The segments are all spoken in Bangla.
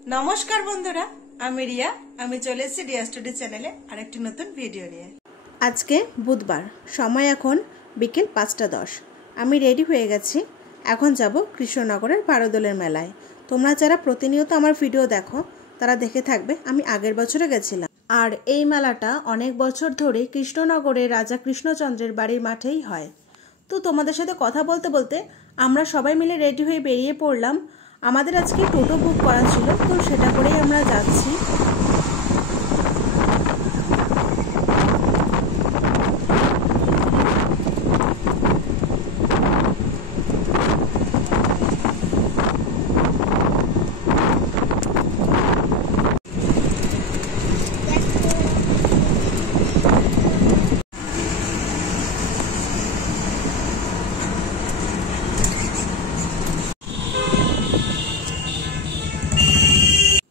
নমস্কার বন্ধুরা, আমি রিয়া। আমি চলে এসেছি রিয়া স্টুডিও চ্যানেলে আরেকটি নতুন ভিডিও নিয়ে। আজকে বুধবার, সময় এখন বিকেল 5:10। আমি রেডি হয়ে গেছি। এখন যাব কৃষ্ণনগরের বারোদোলের মেলায়। তোমরা যারা প্রতিনিয়ত আমার ভিডিও দেখো তারা দেখে থাকবে আমি আগের বছরে গেছিলাম। আর এই মেলাটা অনেক বছর ধরে কৃষ্ণনগরের রাজা কৃষ্ণচন্দ্রের বাড়ির মাঠেই হয়। তো তোমাদের সাথে কথা বলতে বলতে আমরা সবাই মিলে রেডি হয়ে বেরিয়ে পড়লাম। আমাদের আজকে টোটো বুক করা ছিল, তো সেটা করেই আমরা যাচ্ছি।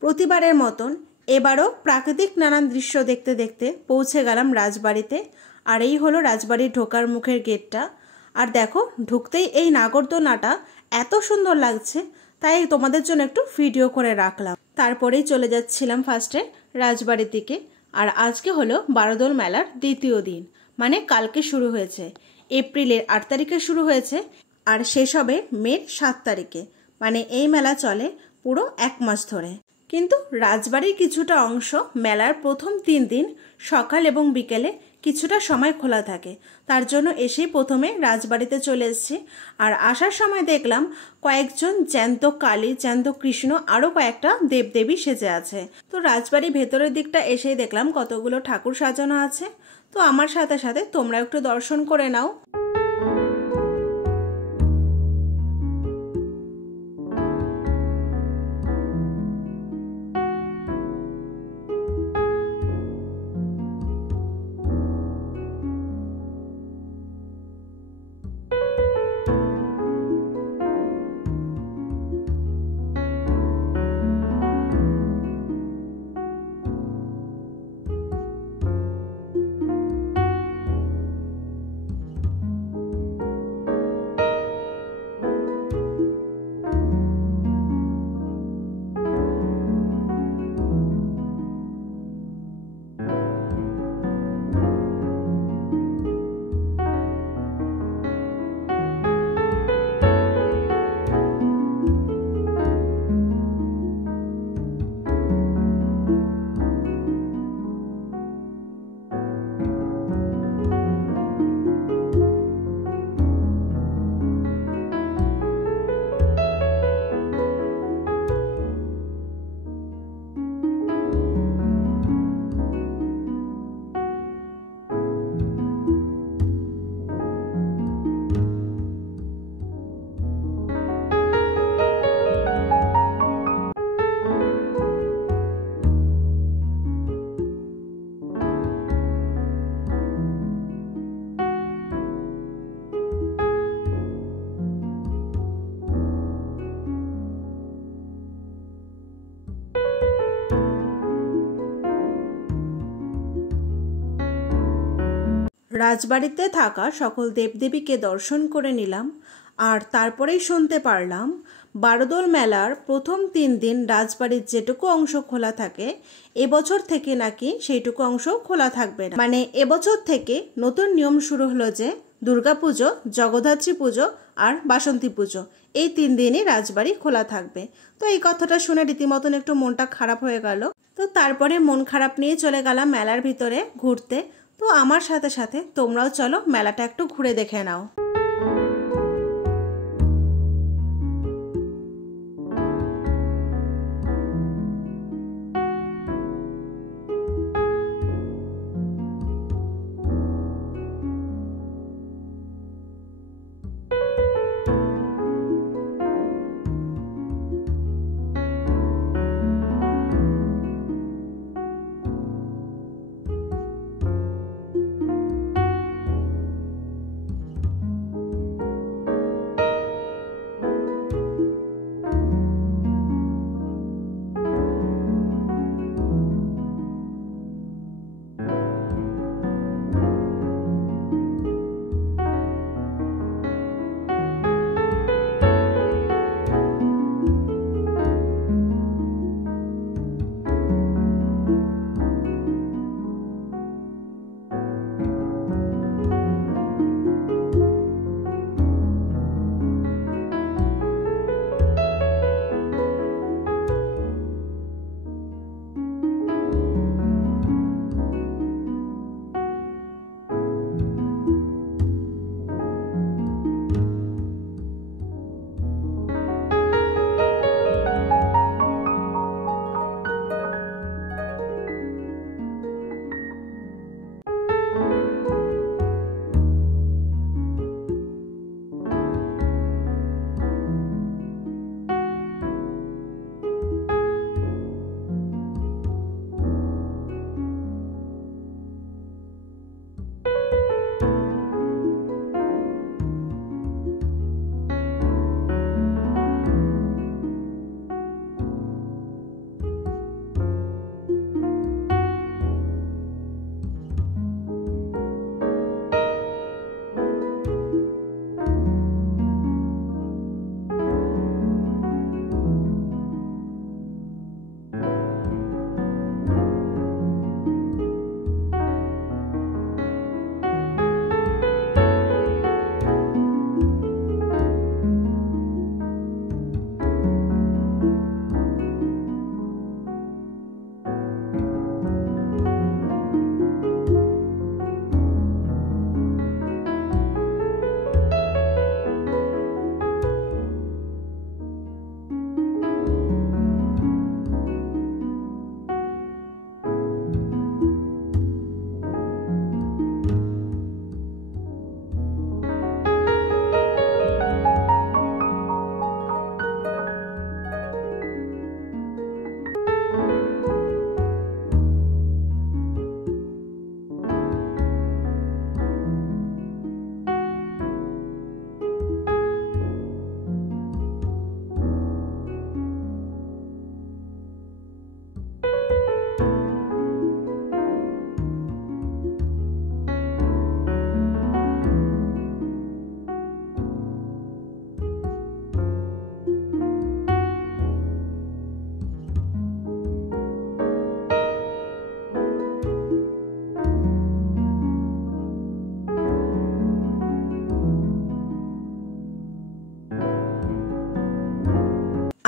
প্রতিবারের মতন এবারও প্রাকৃতিক নানান দৃশ্য দেখতে দেখতে পৌঁছে গেলাম রাজবাড়িতে। আর এই হলো রাজবাড়ির ঢোকার মুখের গেটটা। আর দেখো, ঢুকতেই এই নাগরদোলনাটা এত সুন্দর লাগছে, তাই তোমাদের জন্য একটু ভিডিও করে রাখলাম। তারপরেই চলে যাচ্ছিলাম ফার্স্টে রাজবাড়ির দিকে। আর আজকে হলো বারোদোল মেলার দ্বিতীয় দিন, মানে কালকে শুরু হয়েছে। এপ্রিলের 8 তারিখে শুরু হয়েছে আর শেষ হবে মের 7 তারিখে। মানে এই মেলা চলে পুরো 1 মাস ধরে। কিন্তু রাজবাড়ির কিছুটা অংশ মেলার প্রথম 3 দিন সকাল এবং বিকেলে কিছুটা সময় খোলা থাকে। তার জন্য এসেই প্রথমে রাজবাড়িতে চলে এসেছি। আর আসার সময় দেখলাম কয়েকজন জ্যান্ত কালী, জ্যান্ত কৃষ্ণ, আরও কয়েকটা দেবদেবী সেজে আছে। তো রাজবাড়ির ভেতরের দিকটা এসেই দেখলাম কতগুলো ঠাকুর সাজানো আছে। তো আমার সাথে সাথে তোমরা একটু দর্শন করে নাও। রাজবাড়িতে থাকা সকল দেবদেবীকে দর্শন করে নিলাম। আর তারপরেই শুনতে পারলাম বারোদোল মেলার প্রথম 3 দিন রাজবাড়ির যেটুকু অংশ খোলা থাকে, এবছর থেকে নাকি সেইটুকু অংশ খোলা থাকবে না। মানে এবছর থেকে নতুন নিয়ম শুরু হলো যে দুর্গাপুজো, জগদ্ধাত্রী পুজো আর বাসন্তী পুজো, এই 3 দিনই রাজবাড়ি খোলা থাকবে। তো এই কথাটা শুনে রীতিমতন একটু মনটা খারাপ হয়ে গেল। তো তারপরে মন খারাপ নিয়ে চলে গেলাম মেলার ভিতরে ঘুরতে। তো আমার সাথে সাথে তোমরাও চলো মেলাটা একটু ঘুরে দেখে নাও।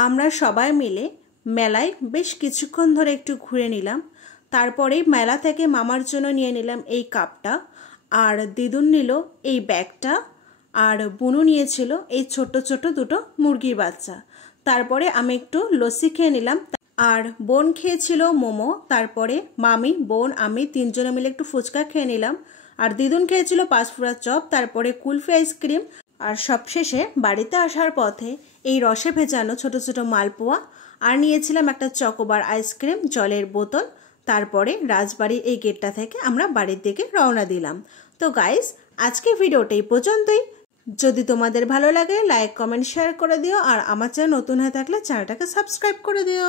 আমরা সবাই মিলে মেলায় বেশ কিছুক্ষণ ধরে একটু ঘুরে নিলাম। তারপরেই মেলা থেকে মামার জন্য নিয়ে নিলাম এই কাপটা, আর দিদুন নিল এই ব্যাগটা, আর বুনু নিয়েছিল এই ছোট ছোট দুটো মুরগির বাচ্চা। তারপরে আমি একটু লস্যি খেয়ে নিলাম, আর বোন খেয়েছিল মোমো। তারপরে মামি, বোন, আমি তিনজনে মিলে একটু ফুচকা খেয়ে নিলাম, আর দিদুন খেয়েছিল পাঁচফোড়া চপ, তারপরে কুলফি আইসক্রিম, আর সবশেষে বাড়িতে আসার পথে এই রসে ভেজানো ছোট ছোট মালপোয়া, আর নিয়েছিলাম একটা চকোবার আইসক্রিম, জলের বোতল। তারপরে রাজবাড়ির এই গেটটা থেকে আমরা বাড়ির দিকে রওনা দিলাম। তো গাইস, আজকে ভিডিওটা এই পর্যন্তই। যদি তোমাদের ভালো লাগে লাইক, কমেন্ট, শেয়ার করে দিও, আর আমার চ্যানেল নতুন হয়ে থাকলে চ্যানেলটাকে সাবস্ক্রাইব করে দিও।